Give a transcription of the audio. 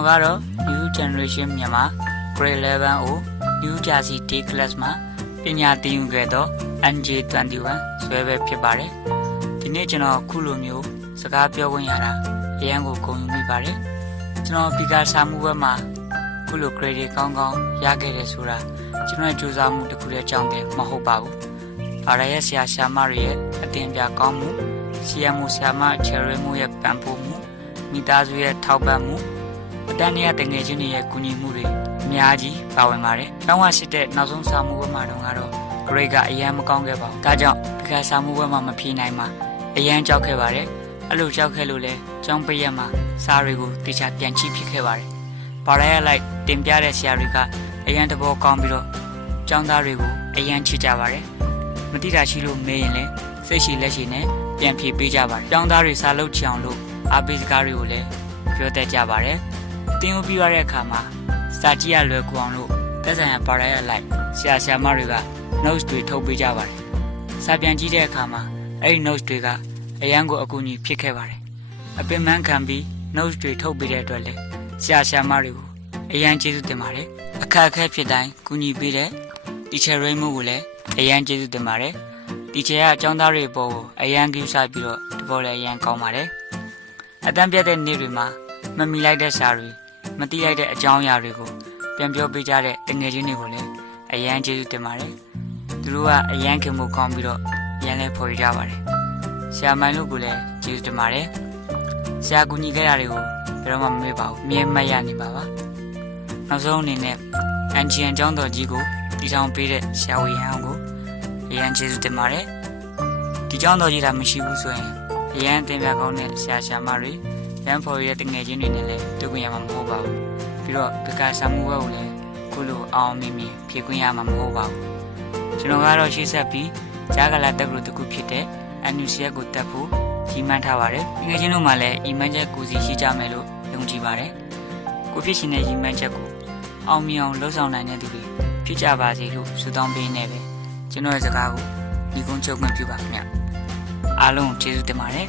တော်ကတော့ New Generation မြန်မာ Grade 11ကို New Jersey Day Class မှာပညာသင်ယူခဲ့သော NJ21 ဆွဲပဲဖြစ်ပါတယ်ဒီနေ့ကျွန်တော်ခုလိုမျိုးစကားပြောခွင့်ရတာအရန်ကိုဂုဏ်ယူမိပါတယ်ကျွန်တော်ဒီကစာမှုဘက်မှာခုလို grade တွေကောင်းကောင်းရခဲ့တယ်ဆိုတာကျွန်တော်ရဲ့ကြိုးစားမှုတစ်ခုတည်းကြောင့်ပဲမဟုတ်ပါဘူးဘာရရဲ့ဆရာဆရာမတွေရဲ့အတင်ပြကောင်းမှုဆီယမှုဆရာမချယ်ရီမှုရဲ့ပံ့ပိုးမှုမိသားစုရဲ့ထောက်ပံ့မှု အတန်းရတငယ်ချင်းတွေရဲ့ကူညီမှုတွေအများကြီးပါဝင်ပါတယ်။ကျောင်းဝရှိတဲ့နောက်ဆုံးစာမှုဘက်မှာတော့ကတော့ grade ကအရန်မကောင်းခဲ့ပါဘူး။ဒါကြောင့်ဒီကစာမှုဘက်မှာမဖြေနိုင်မှာအရန်ကြောက်ခဲ့ပါတယ်။အဲ့လိုကြောက်ခဲ့လို့လဲကျောင်းပိတ်ရက်မှာစာတွေကိုတေချာပြန်ချိဖြစ်ခဲ့ပါတယ်။ဘာရရလိုက်တင်ပြတဲ့ဆရာတွေကအရန်တဘောကောင်းပြီးတော့ကျောင်းသားတွေကိုအရန်ချစ်ကြပါတယ်။မတိတာရှိလို့မေးရင်လည်းစိတ်ရှိလက်ရှိနဲ့ပြန်ဖြေပေးကြပါတယ်။ကျောင်းသားတွေစာလုပ်ချအောင်လို့အားပေးစကားတွေကိုလည်းပြောတတ်ကြပါတယ်။ တင်းဦးပြီးရတဲ့အခါမှာစာကြည့်ရလွယ်ကူအောင်လို့သက်ဆိုင်ရာပါရရလိုက်ဆရာဆရာမတွေက notes တွေထုတ်ပေးကြပါတယ်။စာပြန်ကြည့်တဲ့အခါမှာအဲ့ဒီ notes တွေကအရန်ကိုအကူအညီဖြစ်ခဲ့ပါတယ်။အပင်ပန်းခံပြီး notes တွေထုတ်ပေးတဲ့အတွက်လည်းဆရာဆရာမတွေကိုအရန်ကျေးဇူးတင်ပါတယ်။အခက်အခဲဖြစ်တိုင်းကူညီပေးတဲ့ teacher Raymond ကိုလည်းအရန်ကျေးဇူးတင်ပါတယ်။ teacher ကအကြောင်းသားတွေပေါ်ကိုအရန်ကိစ္စပြီးတော့ဒီပေါ်လည်းအရန်ကောင်းပါတယ်။အတန်းပြတ်တဲ့နေ့တွေမှာမမီလိုက်တဲ့စာတွေ မတိလိုက်တဲ့အကြောင်းအရာတွေကိုပြန်ပြောပေးကြတဲ့တငယ်ချင်းတွေကိုလည်းအရန်ကျေးဇူးတင်ပါတယ်။သူတို့ကအရန်ခင်မှုကောင်းပြီးတော့ရန်လဲဖော်ရကြပါတယ်။ဆရာမိုင်တို့ကလည်းကျေးဇူးတင်ပါတယ်။ဆရာကူညီခဲ့တာတွေကိုဘယ်တော့မှမမေ့ပါဘူး။မြဲမှတ်ရနေပါပါ။နောက်ဆုံးအနေနဲ့အန်ဂျီအန်ကျောင်းတော်ကြီးကိုတည်ထောင်ပေးတဲ့ဆရာဝေဟန်ကိုအရန်ကျေးဇူးတင်ပါတယ်။ဒီကျောင်းတော်ကြီးတာမရှိဘူးဆိုရင်အရန်အတင်ပြကောင်းတဲ့ဆရာဆရာမတွေ ရန်ဖော်ရတဲ့တငယ်ချင်းတွေနဲ့လည်းတွေ့ခွင့်ရမှာမဟုတ်ပါဘူးပြီးတော့ကကဆာမှုဘက်ကိုလည်းခုလိုအောင်မြင်မြင်ဖြည့်ခွင့်ရမှာမဟုတ်ပါဘူးကျွန်တော်ကတော့ရှေ့ဆက်ပြီးဂျာကလာတက်ကလို့တစ်ခုဖြစ်တဲ့အန်ယူစီယက်ကိုတက်ဖို့ကြီးမှန်းထားပါတယ်တငယ်ချင်းတို့မှလည်းအီမန်ချက်ကိုစီရှိကြမယ်လို့ယုံကြည်ပါတယ်ကိုဖြစ်ရှင်တဲ့အီမန်ချက်ကိုအောင်မြင်အောင်လှုပ်ဆောင်နိုင်တဲ့သူတွေဖြစ်ကြပါစေလို့ဆုတောင်းပေးနေပဲကျွန်တော်ရဲ့စကားကိုဒီကုန်းချုပ်မှတ်ပြုပါခင်ဗျအားလုံးကျေးဇူးတင်ပါတယ်